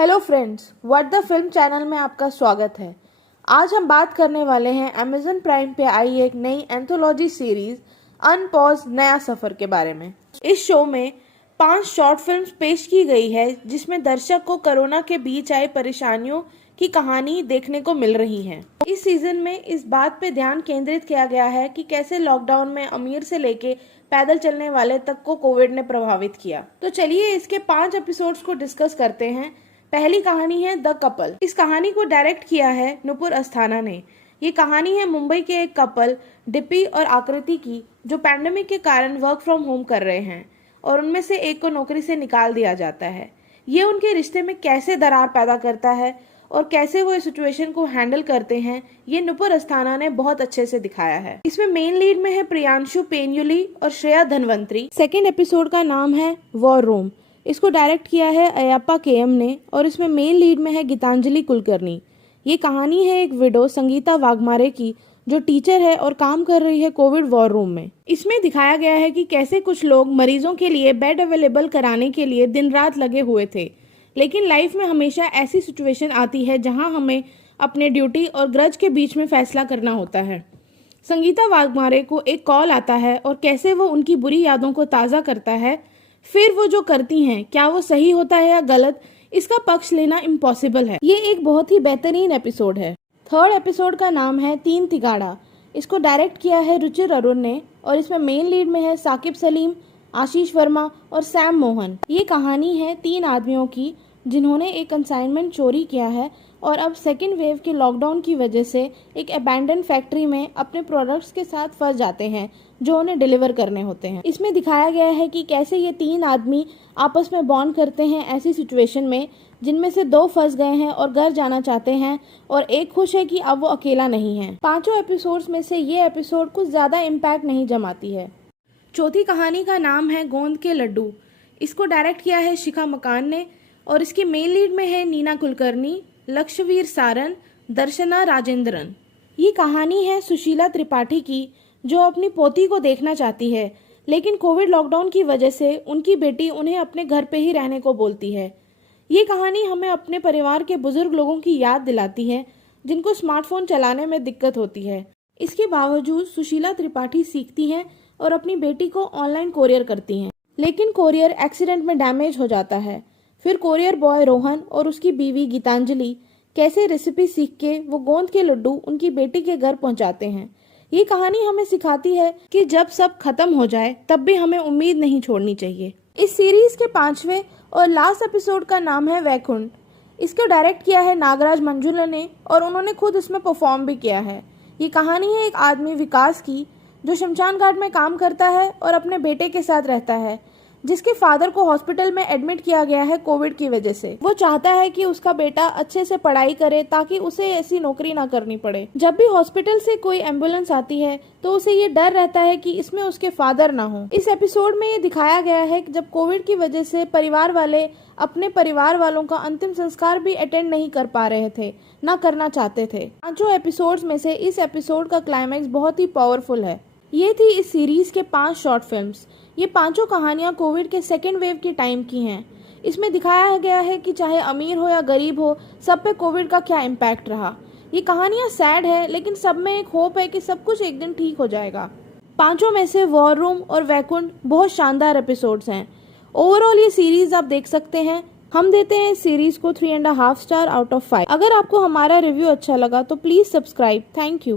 Hello friends, what the film channel में आपका स्वागत है। आज हम बात करने वाले हैं अमेज़न प्राइम पे आई एक नई एंथोलॉजी सीरीज अनपॉज नया सफ़र के बारे में। इस शो में 5 शॉर्ट फिल्म्स पेश की गई है जिसमें दर्शक को कोरोना के बीच आई परेशानियों की कहानी देखने को मिल रही है। इस सीजन में इस बात पे ध्यान केंद्रित किया गया है कि कैसे लॉकडाउन में अमीर से लेके पैदल चलने वाले तक को कोविड ने प्रभावित किया। तो चलिए इसके 5 एपिसोड्स को डिस्कस करते हैं। पहली कहानी है द कपल। इस कहानी को डायरेक्ट किया है नुपुर अस्थाना ने। ये कहानी है मुंबई के एक कपल डिप्पी और आकृति की, जो पैंडेमिक के कारण वर्क फ्रॉम होम कर रहे हैं और उनमें से एक को नौकरी से निकाल दिया जाता है। ये उनके रिश्ते में कैसे दरार पैदा करता है और कैसे वो इस सिचुएशन को हैंडल करते हैं, ये नुपुर अस्थाना ने बहुत अच्छे से दिखाया है। इसमें मेन लीड में है प्रियांशु पेन्युली और श्रेया धनवंतरी। सेकेंड एपिसोड का नाम है वॉर रूम। इसको डायरेक्ट किया है अयप्पा केएम ने और इसमें मेन लीड में है गीतांजलि कुलकर्णी। ये कहानी है एक विडो संगीता वाघमारे की, जो टीचर है और काम कर रही है कोविड वॉर रूम में। इसमें दिखाया गया है कि कैसे कुछ लोग मरीजों के लिए बेड अवेलेबल कराने के लिए दिन रात लगे हुए थे, लेकिन लाइफ में हमेशा ऐसी सिचुएशन आती है जहां हमें अपने ड्यूटी और ग्रज के बीच में फैसला करना होता है। संगीता वाघमारे को एक कॉल आता है और कैसे वो उनकी बुरी यादों को ताज़ा करता है। फिर वो जो करती हैं, क्या वो सही होता है या गलत, इसका पक्ष लेना इम्पॉसिबल है। ये एक बहुत ही बेहतरीन एपिसोड है। थर्ड एपिसोड का नाम है तीन तिगाड़ा। इसको डायरेक्ट किया है रुचिर अरुण ने और इसमें मेन लीड में है साकिब सलीम, आशीष वर्मा और सैम मोहन। ये कहानी है 3 आदमियों की जिन्होंने एक कंसाइनमेंट चोरी किया है और अब सेकेंड वेव के लॉकडाउन की वजह से एक अबैंडन फैक्ट्री में अपने प्रोडक्ट्स के साथ फंस जाते हैं जो उन्हें डिलीवर करने होते हैं। इसमें दिखाया गया है कि कैसे ये 3 आदमी आपस में बॉन्ड करते हैं ऐसी सिचुएशन में जिनमें से 2 फंस गए हैं और घर जाना चाहते हैं और एक खुश है कि अब वो अकेला नहीं है। 5 एपिसोड्स में से ये एपिसोड कुछ ज़्यादा इम्पैक्ट नहीं जमाती है। चौथी कहानी का नाम है गोंद के लड्डू। इसको डायरेक्ट किया है शिखा मकान ने और इसकी मेन लीड में है नीना कुलकर्णी, लक्ष्यवीर सारन, दर्शना राजेंद्रन। ये कहानी है सुशीला त्रिपाठी की, जो अपनी पोती को देखना चाहती है, लेकिन कोविड लॉकडाउन की वजह से उनकी बेटी उन्हें अपने घर पे ही रहने को बोलती है। ये कहानी हमें अपने परिवार के बुजुर्ग लोगों की याद दिलाती है जिनको स्मार्टफोन चलाने में दिक्कत होती है। इसके बावजूद सुशीला त्रिपाठी सीखती हैं और अपनी बेटी को ऑनलाइन कोरियर करती हैं, लेकिन कोरियर एक्सीडेंट में डैमेज हो जाता है। फिर कोरियर बॉय रोहन और उसकी बीवी गीतांजलि कैसे रेसिपी सीख के वो गोंद के लड्डू उनकी बेटी के घर पहुंचाते हैं। ये कहानी हमें सिखाती है कि जब सब खत्म हो जाए तब भी हमें उम्मीद नहीं छोड़नी चाहिए। इस सीरीज के 5वें और लास्ट एपिसोड का नाम है वैकुंठ। इसको डायरेक्ट किया है नागराज मंजुला ने और उन्होंने खुद इसमें परफॉर्म भी किया है। ये कहानी है एक आदमी विकास की, जो शमशान घाट में काम करता है और अपने बेटे के साथ रहता है, जिसके फादर को हॉस्पिटल में एडमिट किया गया है कोविड की वजह से। वो चाहता है कि उसका बेटा अच्छे से पढ़ाई करे ताकि उसे ऐसी नौकरी ना करनी पड़े। जब भी हॉस्पिटल से कोई एम्बुलेंस आती है तो उसे ये डर रहता है कि इसमें उसके फादर ना हो। इस एपिसोड में ये दिखाया गया है कि जब कोविड की वजह से परिवार वाले अपने परिवार वालों का अंतिम संस्कार भी अटेंड नहीं कर पा रहे थे, ना करना चाहते थे। 5 एपिसोड्स में से इस एपिसोड का क्लाइमैक्स बहुत ही पावरफुल है। ये थी इस सीरीज के 5 शॉर्ट फिल्म्स। ये 5 कहानियाँ कोविड के सेकेंड वेव के टाइम की हैं। इसमें दिखाया गया है कि चाहे अमीर हो या गरीब हो, सब पे कोविड का क्या इम्पैक्ट रहा। ये कहानियाँ सैड है, लेकिन सब में एक होप है कि सब कुछ एक दिन ठीक हो जाएगा। 5 में से वॉर रूम और वैकुंठ बहुत शानदार एपिसोड्स हैं। ओवरऑल ये सीरीज आप देख सकते हैं। हम देते हैं इस सीरीज को 3.5 स्टार आउट ऑफ 5। अगर आपको हमारा रिव्यू अच्छा लगा तो प्लीज सब्सक्राइब। Thank you.